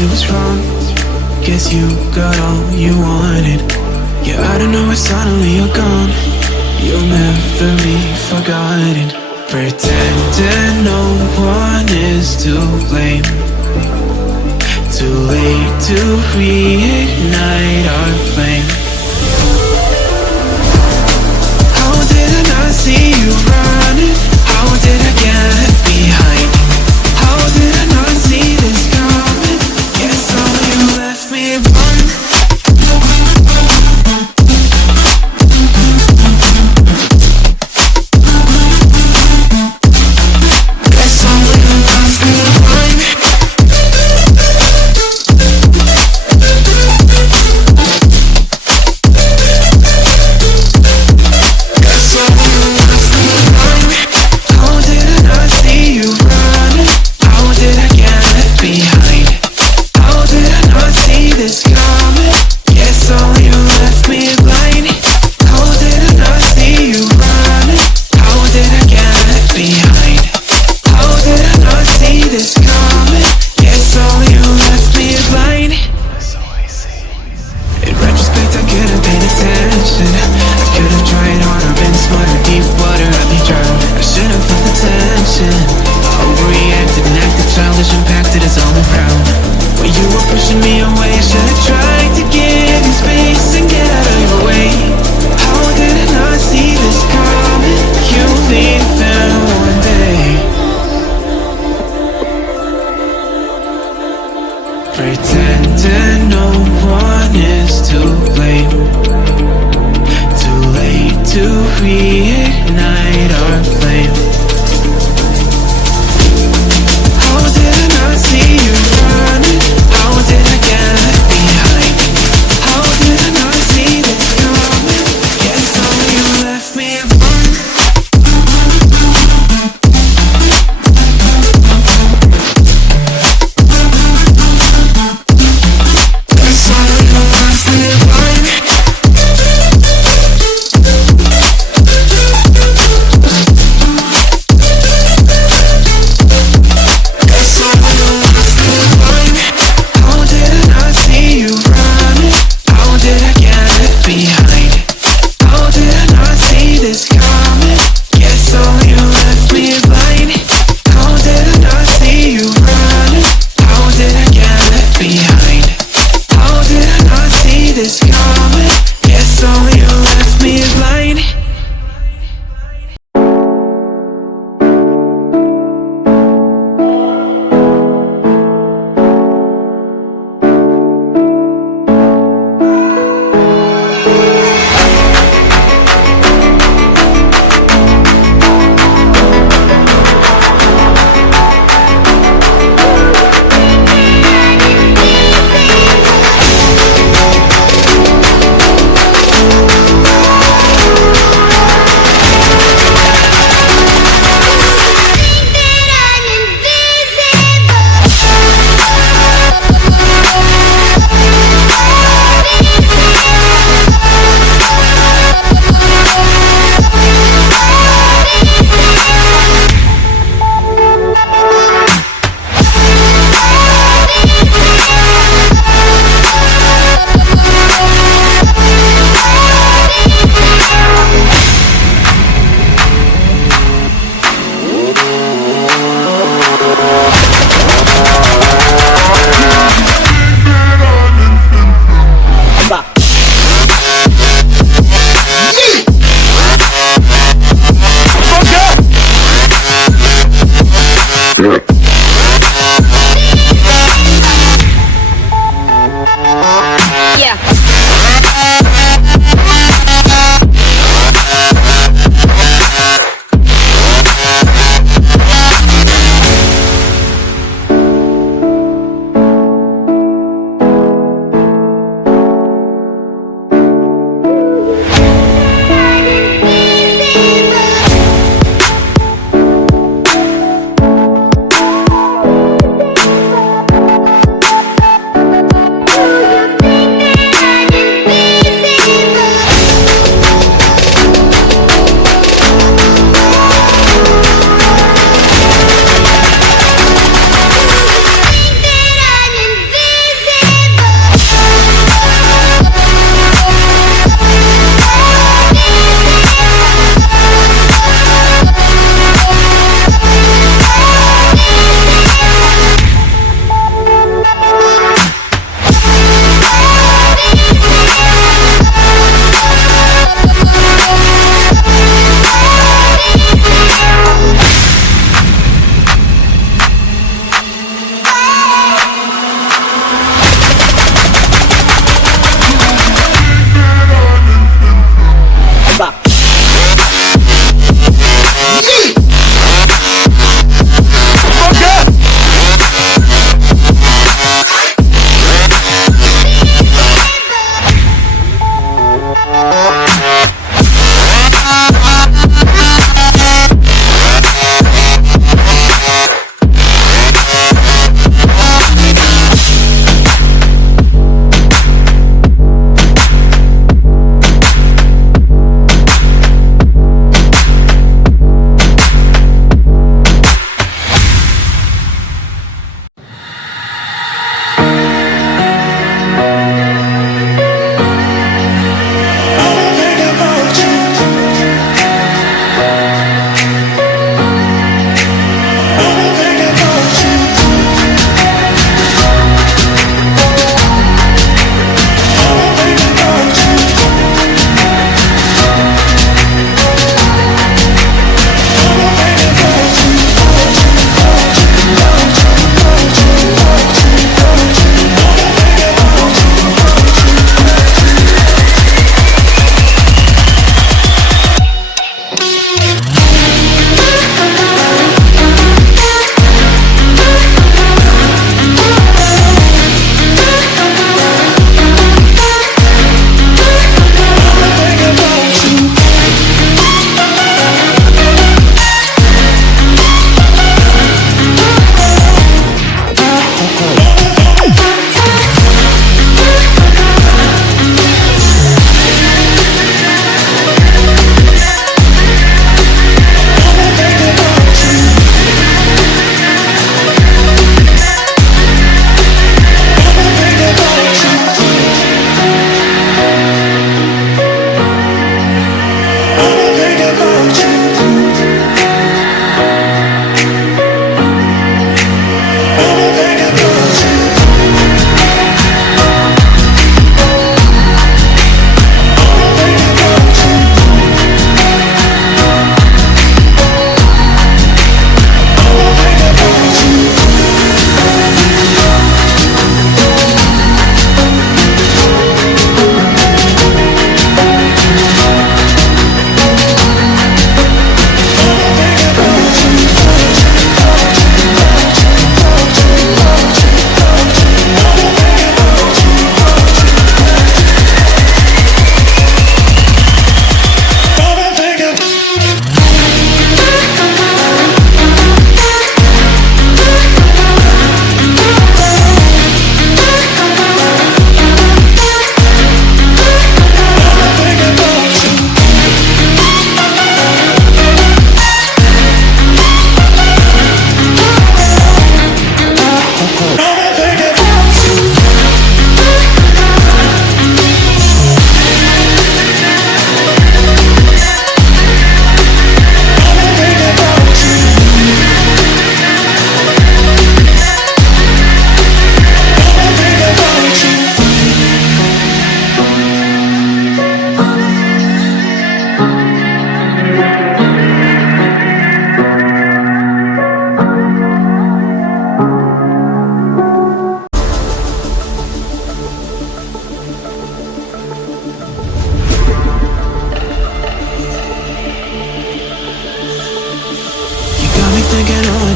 did was wrong. Guess you got all you wanted. Yeah, I don't know why suddenly you're gone. You'll never be forgotten. Pretending no one is to blame. Too late to reignite our flame. How did I not see you running? How did I get behind? How did I not see this coming? Guess all you left me run. Guess all you left me run.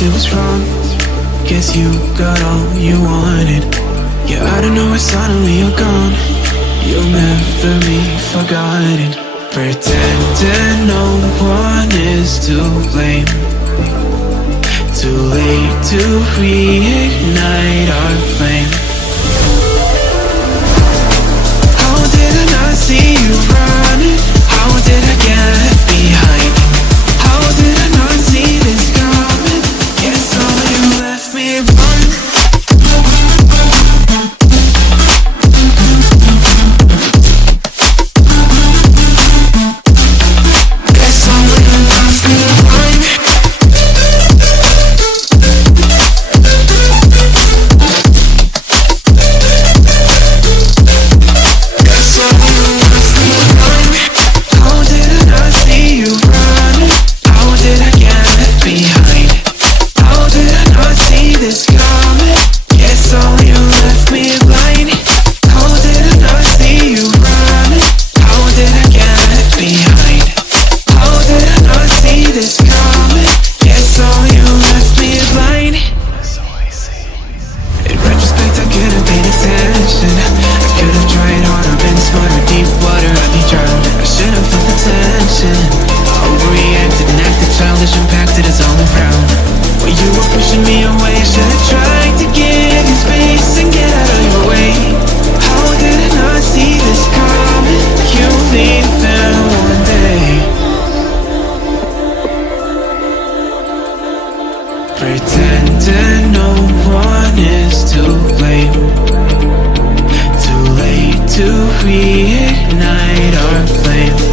did was wrong. Guess you got all you wanted. Yeah, I don't know why suddenly you're gone. You'll never be forgotten. Pretending no one is to blame. Too late to reignite our flame. How did I not see you running? How did I get behind? How did I not see this coming? Guess all you left me run. Guess all you left me run. Guess all you left me run. How did I not see you running? How did I get left behind? How did I not see this coming? Guess all you left me blind. How did I not see you running? How did I get left behind? How did I not see this coming? Guess all you left me blind. In retrospect, I could have paid attention. I could have tried harder, been smarter. Deep water, I'd be drowned. I should have felt the tension. I overreacted and acted childish, impacted as all around. When you were pushing me away, I should have tried to give you space and get out of your way. How did I not see this coming? You'll leave there one day. Pretending no one is to blame. Too late to reignite our flame.